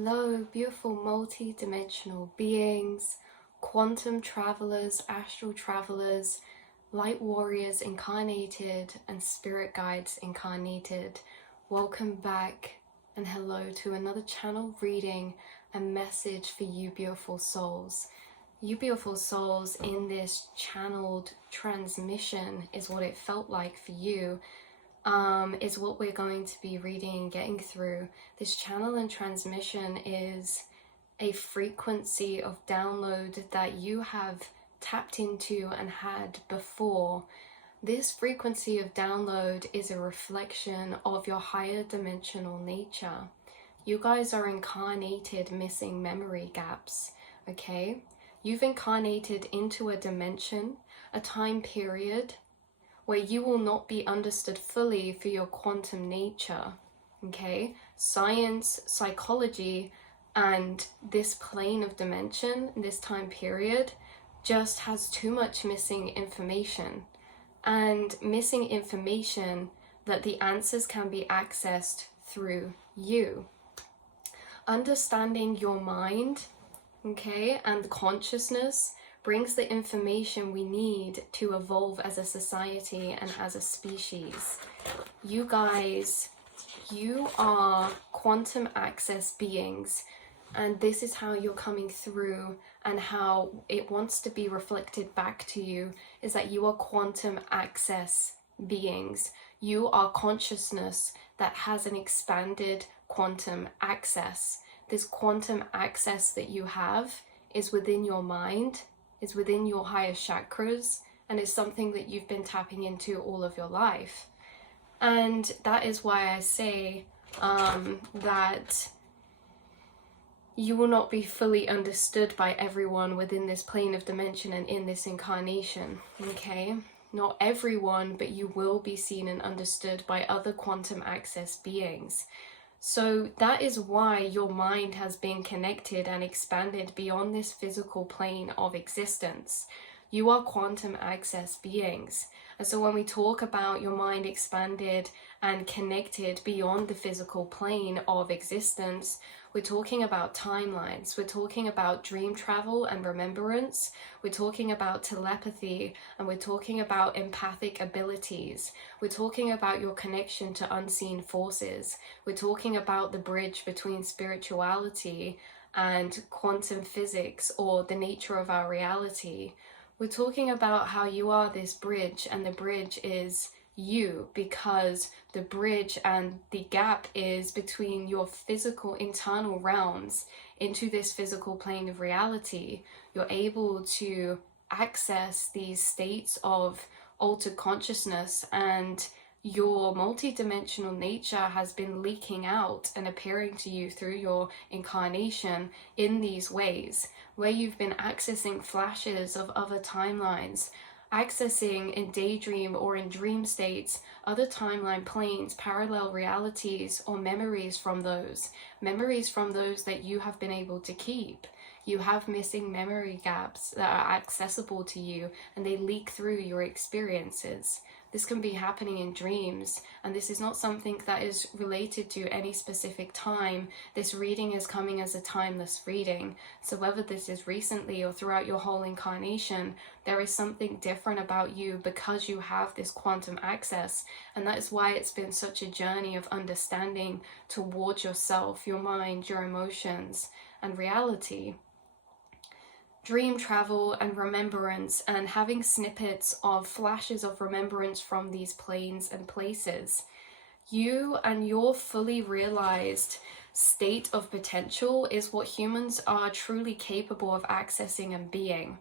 Hello, beautiful multi-dimensional beings, quantum travelers, astral travelers, light warriors incarnated, and spirit guides incarnated. Welcome back and hello to another channel reading and message for you beautiful souls. You beautiful souls, in this channeled transmission is what it felt like for you. Is what we're going to be reading and getting through. This channel and transmission is a frequency of download that you have tapped into and had before. This frequency of download is a reflection of your higher dimensional nature. You guys are incarnated missing memory gaps, okay? You've incarnated into a dimension, a time period, where you will not be understood fully for your quantum nature, okay? Science, psychology, and this plane of dimension, this time period, just has too much missing information. And missing information that the answers can be accessed through you. Understanding your mind, okay, and consciousness brings the information we need to evolve as a society and as a species. You guys, you are quantum access beings, and this is how you're coming through, and how it wants to be reflected back to you is that you are quantum access beings. You are consciousness that has an expanded quantum access. This quantum access that you have is within your mind, is within your higher chakras, and is something that you've been tapping into all of your life. And that is why I say that you will not be fully understood by everyone within this plane of dimension and in this incarnation, okay? Not everyone, but you will be seen and understood by other quantum access beings. So that is why your mind has been connected and expanded beyond this physical plane of existence. You are quantum access beings. And so when we talk about your mind expanded and connected beyond the physical plane of existence, we're talking about timelines, we're talking about dream travel and remembrance, we're talking about telepathy, and we're talking about empathic abilities, we're talking about your connection to unseen forces, we're talking about the bridge between spirituality and quantum physics, or the nature of our reality. We're talking about how you are this bridge, and the bridge is you, because the bridge and the gap is between your physical internal realms into this physical plane of reality. You're able to access these states of altered consciousness, and your multidimensional nature has been leaking out and appearing to you through your incarnation in these ways, where you've been accessing flashes of other timelines, accessing in daydream or in dream states other timeline planes, parallel realities, or memories from those that you have been able to keep. You have missing memory gaps that are accessible to you, and they leak through your experiences. This can be happening in dreams, and this is not something that is related to any specific time. This reading is coming as a timeless reading. So whether this is recently or throughout your whole incarnation, there is something different about you because you have this quantum access. And that is why it's been such a journey of understanding towards yourself, your mind, your emotions, and reality. Dream travel and remembrance, and having snippets of flashes of remembrance from these planes and places. You and your fully realized state of potential is what humans are truly capable of accessing and being.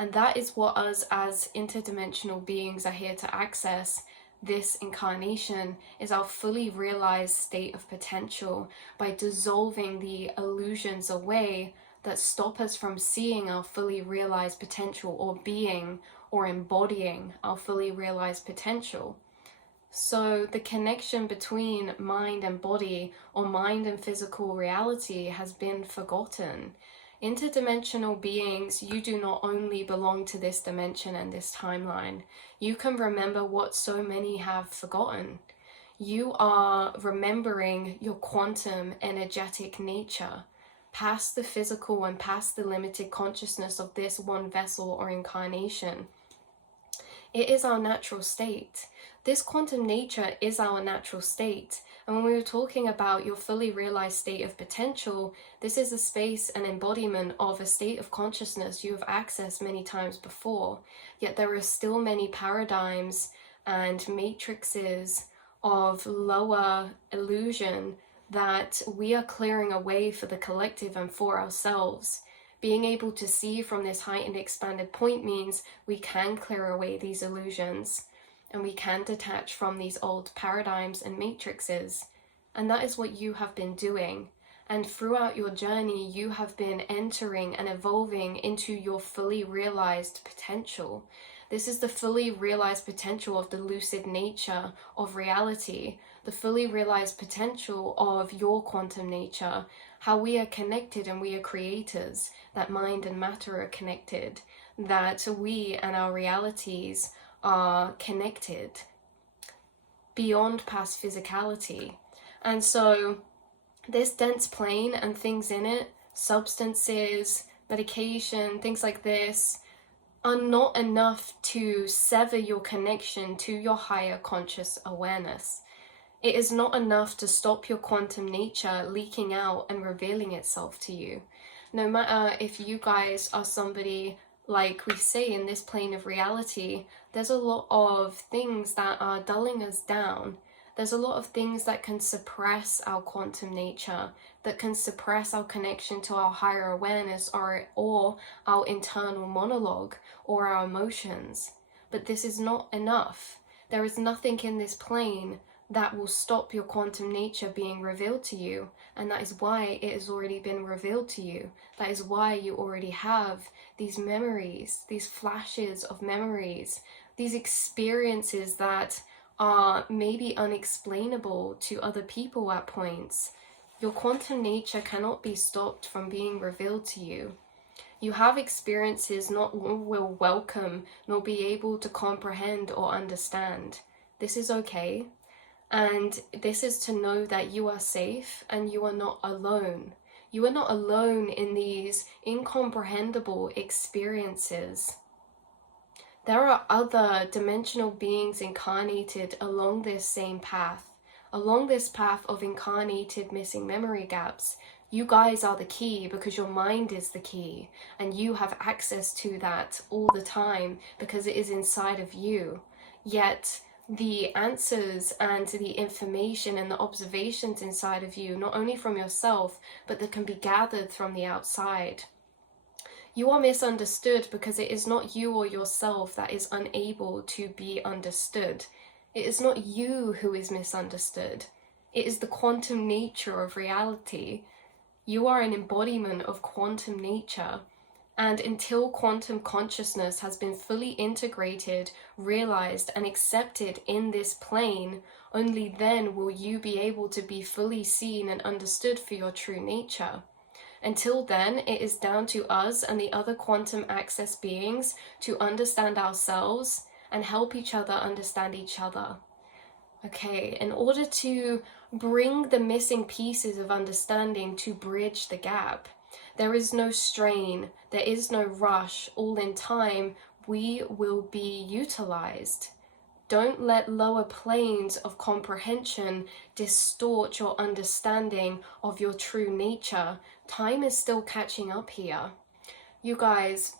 And that is what us as interdimensional beings are here to access. This incarnation is our fully realized state of potential, by dissolving the illusions away that stop us from seeing our fully realized potential, or being or embodying our fully realized potential. So the connection between mind and body, or mind and physical reality, has been forgotten. Interdimensional beings, you do not only belong to this dimension and this timeline. You can remember what so many have forgotten. you are remembering your quantum energetic nature, past the physical and past the limited consciousness of this one vessel or incarnation. It is our natural state. This quantum nature is our natural state. And when we were talking about your fully realized state of potential, this is a space and embodiment of a state of consciousness you have accessed many times before. Yet there are still many paradigms and matrices of lower illusion that we are clearing away for the collective and for ourselves. Being able to see from this heightened expanded point means we can clear away these illusions and we can detach from these old paradigms and matrices. And that is what you have been doing. And throughout your journey, you have been entering and evolving into your fully realized potential. This is the fully realized potential of the lucid nature of reality, the fully realized potential of your quantum nature, how we are connected and we are creators, that mind and matter are connected, that we and our realities are connected beyond past physicality. And so this dense plane and things in it, substances, medication, things like this, are not enough to sever your connection to your higher conscious awareness. It is not enough to stop your quantum nature leaking out and revealing itself to you. No matter if you guys are somebody, like we say in this plane of reality, there's a lot of things that are dulling us down. There's a lot of things that can suppress our quantum nature, that can suppress our connection to our higher awareness or our internal monologue or our emotions. But this is not enough. There is nothing in this plane that will stop your quantum nature being revealed to you, and that is why it has already been revealed to you. That is why you already have these memories, these flashes of memories, these experiences that are maybe unexplainable to other people at points. Your quantum nature cannot be stopped from being revealed to you. You have experiences not will welcome nor be able to comprehend or understand. This is okay. And this is to know that you are safe and you are not alone. You are not alone in these incomprehensible experiences. There are other dimensional beings incarnated along this same path, along this path of incarnated missing memory gaps. You guys are the key because your mind is the key, and you have access to that all the time because it is inside of you. Yet the answers and the information and the observations inside of you, not only from yourself, but that can be gathered from the outside. You are misunderstood because it is not you or yourself that is unable to be understood. It is not you who is misunderstood. It is the quantum nature of reality. You are an embodiment of quantum nature. And until quantum consciousness has been fully integrated, realized, and accepted in this plane, only then will you be able to be fully seen and understood for your true nature. Until then, it is down to us and the other quantum access beings to understand ourselves and help each other understand each other. Okay, in order to bring the missing pieces of understanding to bridge the gap, there is no strain, there is no rush. All in time, we will be utilized. Don't let lower planes of comprehension distort your understanding of your true nature. Time is still catching up here. You guys,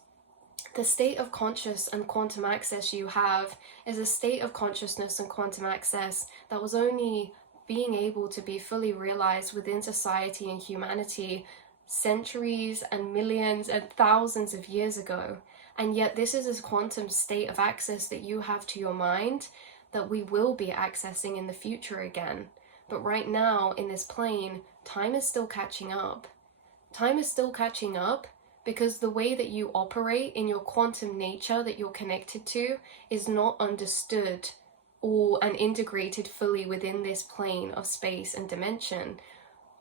the state of conscious and quantum access you have is a state of consciousness and quantum access that was only being able to be fully realized within society and humanity centuries and millions and thousands of years ago. And yet this is a quantum state of access that you have to your mind that we will be accessing in the future again. But right now in this plane, time is still catching up. Time is still catching up because the way that you operate in your quantum nature that you're connected to is not understood and integrated fully within this plane of space and dimension.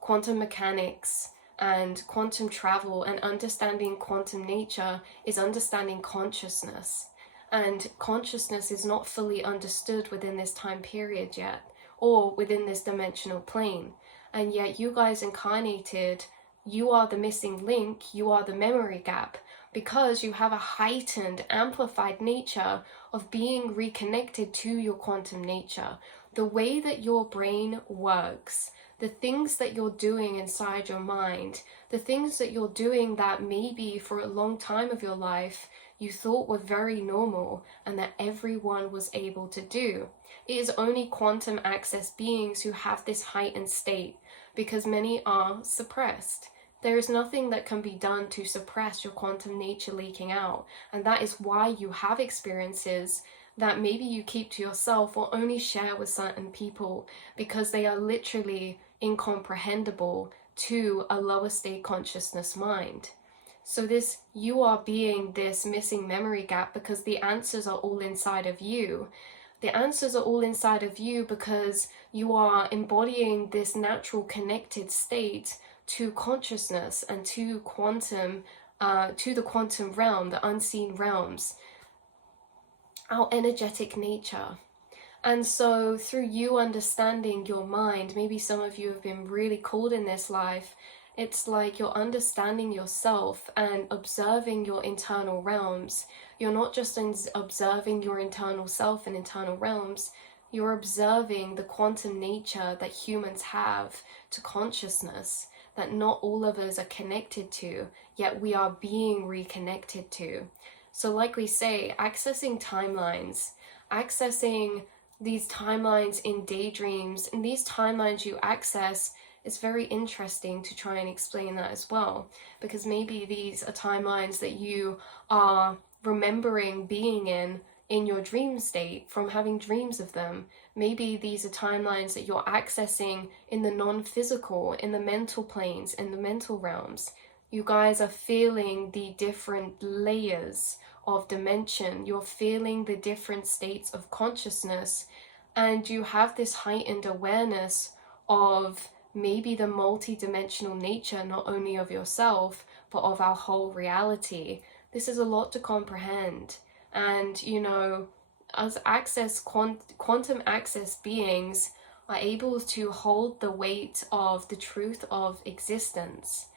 Quantum mechanics and quantum travel and understanding quantum nature is understanding consciousness. And consciousness is not fully understood within this time period yet, or within this dimensional plane. And yet you guys incarnated, you are the missing link, you are the memory gap, because you have a heightened, amplified nature of being reconnected to your quantum nature. The way that your brain works, the things that you're doing inside your mind, the things that you're doing that maybe for a long time of your life you thought were very normal and that everyone was able to do. It is only quantum access beings who have this heightened state, because many are suppressed. There is nothing that can be done to suppress your quantum nature leaking out, and that is why you have experiences that maybe you keep to yourself or only share with certain people, because they are literally incomprehensible to a lower state consciousness mind. So this, you are being this missing memory gap because the answers are all inside of you. The answers are all inside of you because you are embodying this natural connected state to consciousness and to quantum, to the quantum realm, the unseen realms, our energetic nature. And so through you understanding your mind, maybe some of you have been really called in this life, it's like you're understanding yourself and observing your internal realms. You're not just observing your internal self and internal realms, you're observing the quantum nature that humans have to consciousness, that not all of us are connected to, yet we are being reconnected to. So like we say, accessing timelines, accessing these timelines in daydreams, and these timelines you access, it's very interesting to try and explain that as well, because maybe these are timelines that you are remembering being in your dream state from having dreams of them. Maybe these are timelines that you're accessing in the non-physical, in the mental planes, in the mental realms. You guys are feeling the different layers of dimension. You're feeling the different states of consciousness, and you have this heightened awareness of maybe the multi-dimensional nature, not only of yourself, but of our whole reality. This is a lot to comprehend. And, you know, as quantum access beings are able to hold the weight of the truth of existence.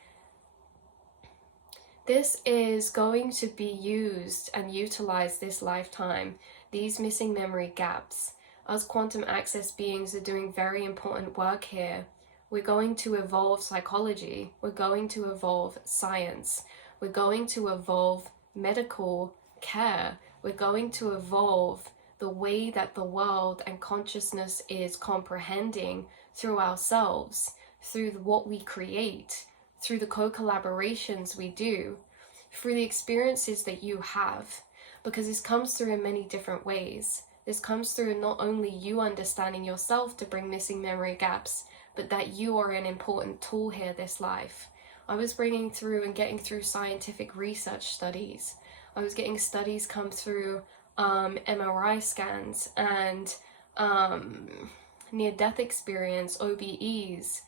This is going to be used and utilized this lifetime, these missing memory gaps. Us quantum access beings are doing very important work here. We're going to evolve psychology, we're going to evolve science, we're going to evolve medical care, we're going to evolve the way that the world and consciousness is comprehending through ourselves, through what we create, through the co-collaborations we do, through the experiences that you have, because this comes through in many different ways. This comes through not only you understanding yourself to bring missing memory gaps, but that you are an important tool here this life. I was bringing through and getting through scientific research studies. I was getting studies come through MRI scans and near-death experience, OBEs.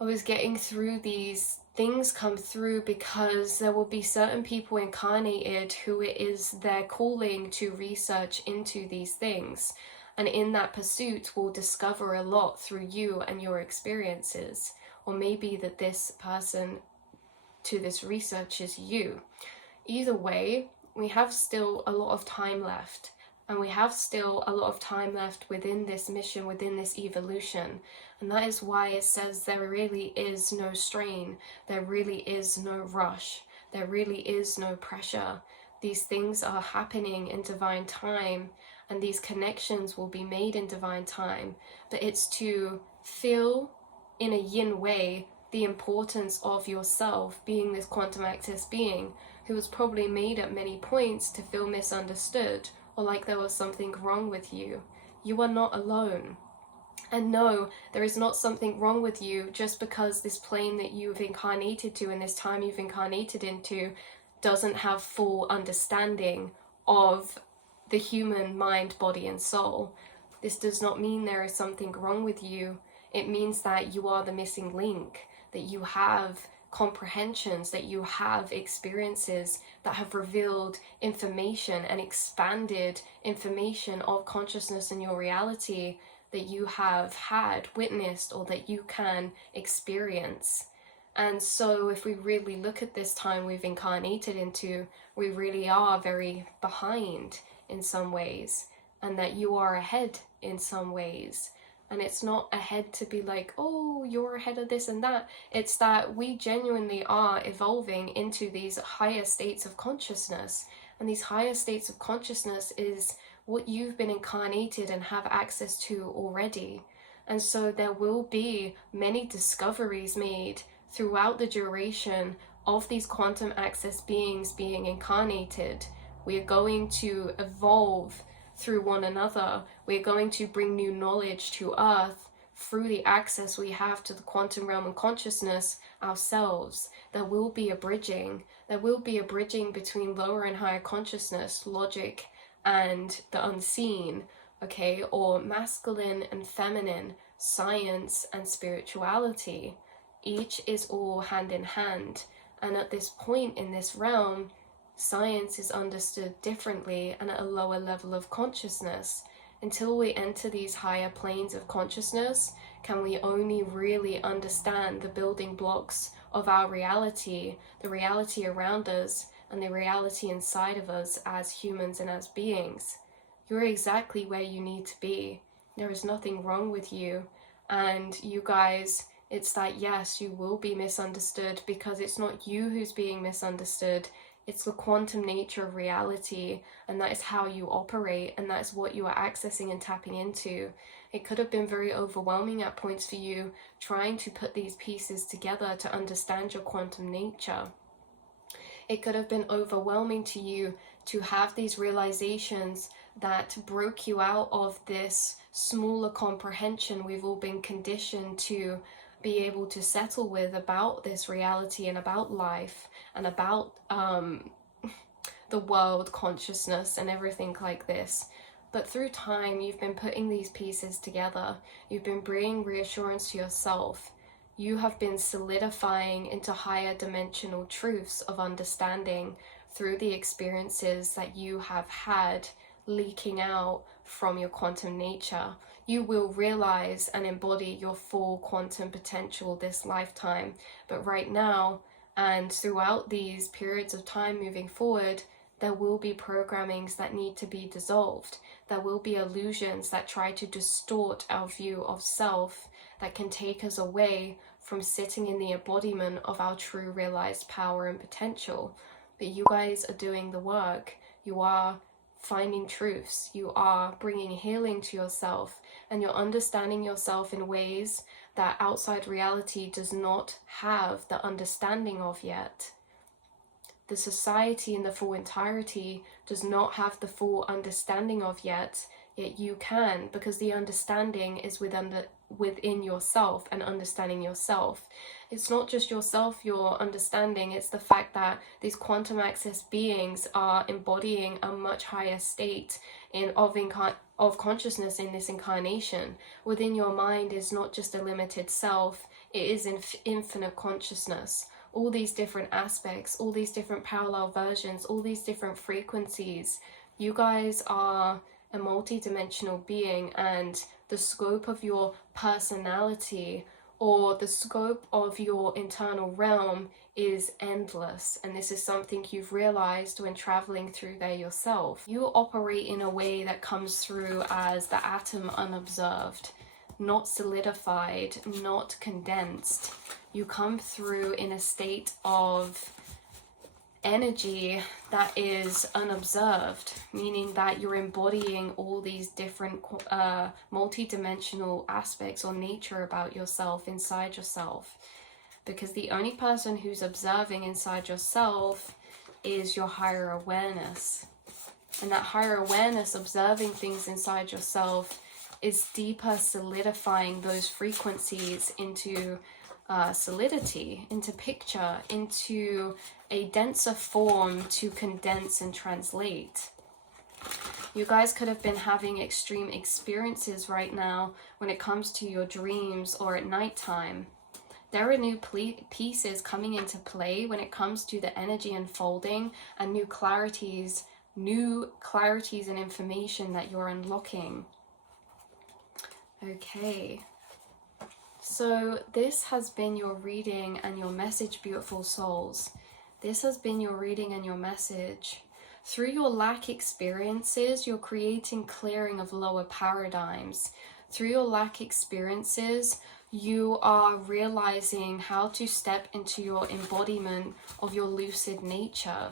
I was getting through these things come through because there will be certain people incarnated who it is their calling to research into these things. And in that pursuit, we'll discover a lot through you and your experiences. Or maybe that this person to this research is you. Either way, we have still a lot of time left. And we have still a lot of time left within this mission, within this evolution. And that is why it says there really is no strain. There really is no rush. There really is no pressure. These things are happening in divine time. And these connections will be made in divine time. But it's to feel in a yin way the importance of yourself being this quantum access being who was probably made at many points to feel misunderstood or like there was something wrong with you. You are not alone. And no, there is not something wrong with you just because this plane that you've incarnated to and this time you've incarnated into doesn't have full understanding of the human mind, body, and soul. This does not mean there is something wrong with you. It means that you are the missing link, that you have comprehensions, that you have experiences that have revealed information and expanded information of consciousness in your reality that you have had, witnessed, or that you can experience. And so if we really look at this time we've incarnated into, we really are very behind in some ways, and that you are ahead in some ways. And it's not ahead to be like, oh, you're ahead of this and that. It's that we genuinely are evolving into these higher states of consciousness. And these higher states of consciousness is what you've been incarnated and have access to already. And so there will be many discoveries made throughout the duration of these quantum access beings being incarnated. We are going to evolve through one another. We're going to bring new knowledge to Earth through the access we have to the quantum realm and consciousness ourselves. There will be a bridging. There will be a bridging between lower and higher consciousness, logic, and the unseen, okay, or masculine and feminine, science and spirituality. Each is all hand in hand. And at this point in this realm, science is understood differently and at a lower level of consciousness. Until we enter these higher planes of consciousness, can we only really understand the building blocks of our reality, the reality around us, and the reality inside of us as humans and as beings. You're exactly where you need to be. There is nothing wrong with you. And you guys, it's that yes, you will be misunderstood, because it's not you who's being misunderstood. It's the quantum nature of reality, and that is how you operate, and that is what you are accessing and tapping into. It could have been very overwhelming at points for you, trying to put these pieces together to understand your quantum nature. It could have been overwhelming to you to have these realizations that broke you out of this smaller comprehension we've all been conditioned to be able to settle with about this reality and about life and about the world, consciousness, and everything like this. But through time, you've been putting these pieces together. You've been bringing reassurance to yourself. You have been solidifying into higher dimensional truths of understanding through the experiences that you have had leaking out from your quantum nature. You will realize and embody your full quantum potential this lifetime. But right now, and throughout these periods of time moving forward, there will be programmings that need to be dissolved. There will be illusions that try to distort our view of self, that can take us away from sitting in the embodiment of our true realized power and potential. But you guys are doing the work. You are finding truths. You are bringing healing to yourself, and you're understanding yourself in ways that outside reality does not have the understanding of yet. The society in the full entirety does not have the full understanding of yet you can, because the understanding is within yourself and understanding yourself. It's not just yourself you're understanding, it's the fact that these quantum access beings are embodying a much higher state of consciousness in this incarnation. Within your mind is not just a limited self, it is infinite consciousness. All these different aspects, all these different parallel versions, all these different frequencies. You guys are a multi-dimensional being, and the scope of your personality or the scope of your internal realm is endless, and this is something you've realized when traveling through there yourself. You operate in a way that comes through as the atom unobserved, not solidified, not condensed. You come through in a state of energy that is unobserved, meaning that you're embodying all these different multi-dimensional aspects or nature about yourself inside yourself, because the only person who's observing inside yourself is your higher awareness. And that higher awareness observing things inside yourself is deeper solidifying those frequencies into solidity, into picture, into a denser form to condense and translate. You guys could have been having extreme experiences right now when it comes to your dreams or at nighttime. There are new pieces coming into play when it comes to the energy unfolding and new clarities and information that you're unlocking. Okay. So this has been your reading and your message, beautiful souls. This has been your reading and your message. Through your lack experiences, you're creating clearing of lower paradigms. Through your lack experiences, you are realizing how to step into your embodiment of your lucid nature.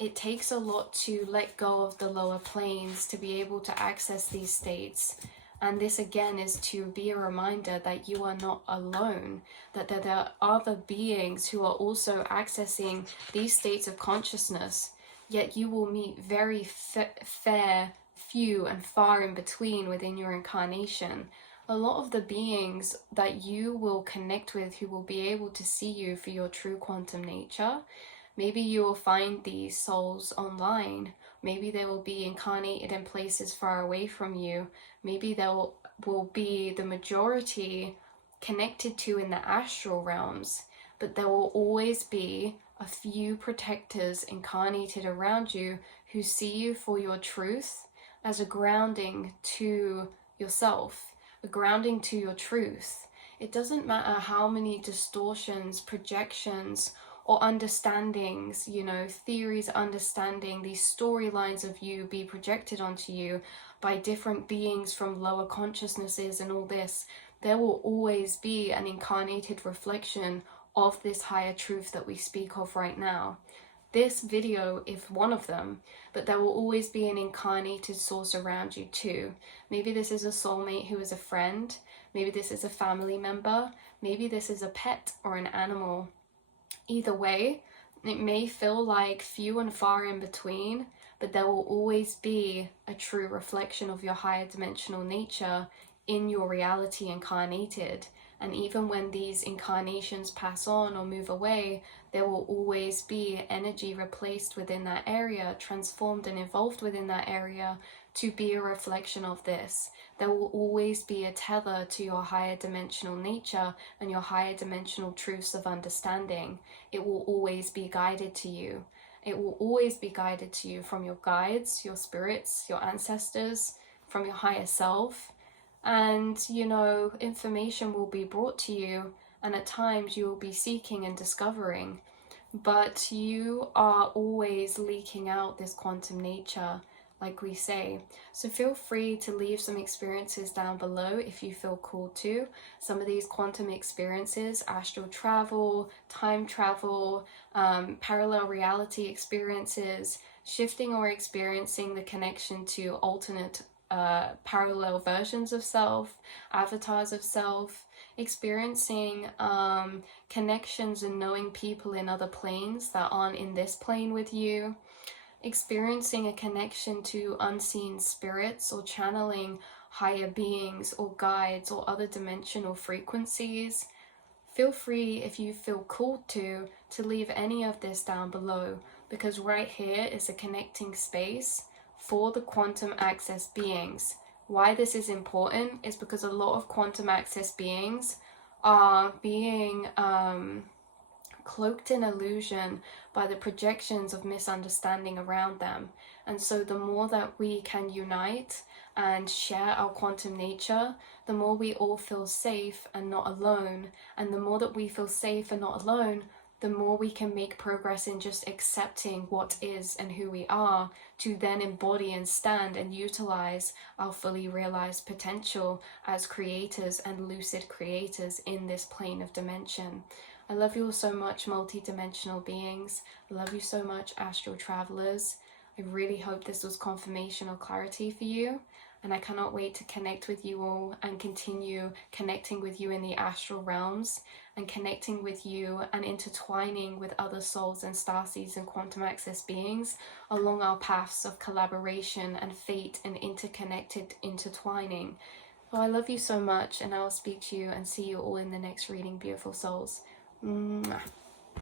It takes a lot to let go of the lower planes to be able to access these states. And this again is to be a reminder that you are not alone, that there are other beings who are also accessing these states of consciousness, yet you will meet very few and far in between within your incarnation. A lot of the beings that you will connect with who will be able to see you for your true quantum nature, maybe you will find these souls online. Maybe they will be incarnated in places far away from you. Maybe there will be the majority connected to in the astral realms. But there will always be a few protectors incarnated around you who see you for your truth as a grounding to yourself, a grounding to your truth. It doesn't matter how many distortions, projections, or understandings, theories, understanding, these storylines of you be projected onto you by different beings from lower consciousnesses and all this. There will always be an incarnated reflection of this higher truth that we speak of right now. This video is one of them, but there will always be an incarnated source around you too. Maybe this is a soulmate who is a friend. Maybe this is a family member. Maybe this is a pet or an animal. Either way, it may feel like few and far in between, but there will always be a true reflection of your higher dimensional nature in your reality incarnated. And even when these incarnations pass on or move away, there will always be energy replaced within that area, transformed and evolved within that area to be a reflection of this. There will always be a tether to your higher dimensional nature and your higher dimensional truths of understanding. It will always be guided to you. It will always be guided to you from your guides, your spirits, your ancestors, from your higher self. And, information will be brought to you, and at times you will be seeking and discovering. But you are always leaking out this quantum nature, like we say. So feel free to leave some experiences down below if you feel called to. Some of these quantum experiences, astral travel, time travel, parallel reality experiences, shifting or experiencing the connection to alternate parallel versions of self, avatars of self, experiencing connections and knowing people in other planes that aren't in this plane with you, experiencing a connection to unseen spirits or channeling higher beings or guides or other dimensional frequencies. Feel free, if you feel called to leave any of this down below, because right here is a connecting space for the quantum access beings. Why this is important is because a lot of quantum access beings are being cloaked in illusion by the projections of misunderstanding around them. And so the more that we can unite and share our quantum nature, the more we all feel safe and not alone. And the more that we feel safe and not alone, the more we can make progress in just accepting what is and who we are, to then embody and stand and utilize our fully realized potential as creators and lucid creators in this plane of dimension. I love you all so much, multi-dimensional beings. I love you so much, astral travelers. I really hope this was confirmation or clarity for you. And I cannot wait to connect with you all and continue connecting with you in the astral realms and connecting with you and intertwining with other souls and starseeds and quantum access beings along our paths of collaboration and fate and interconnected intertwining. Oh, I love you so much, and I will speak to you and see you all in the next reading, beautiful souls. Mwah.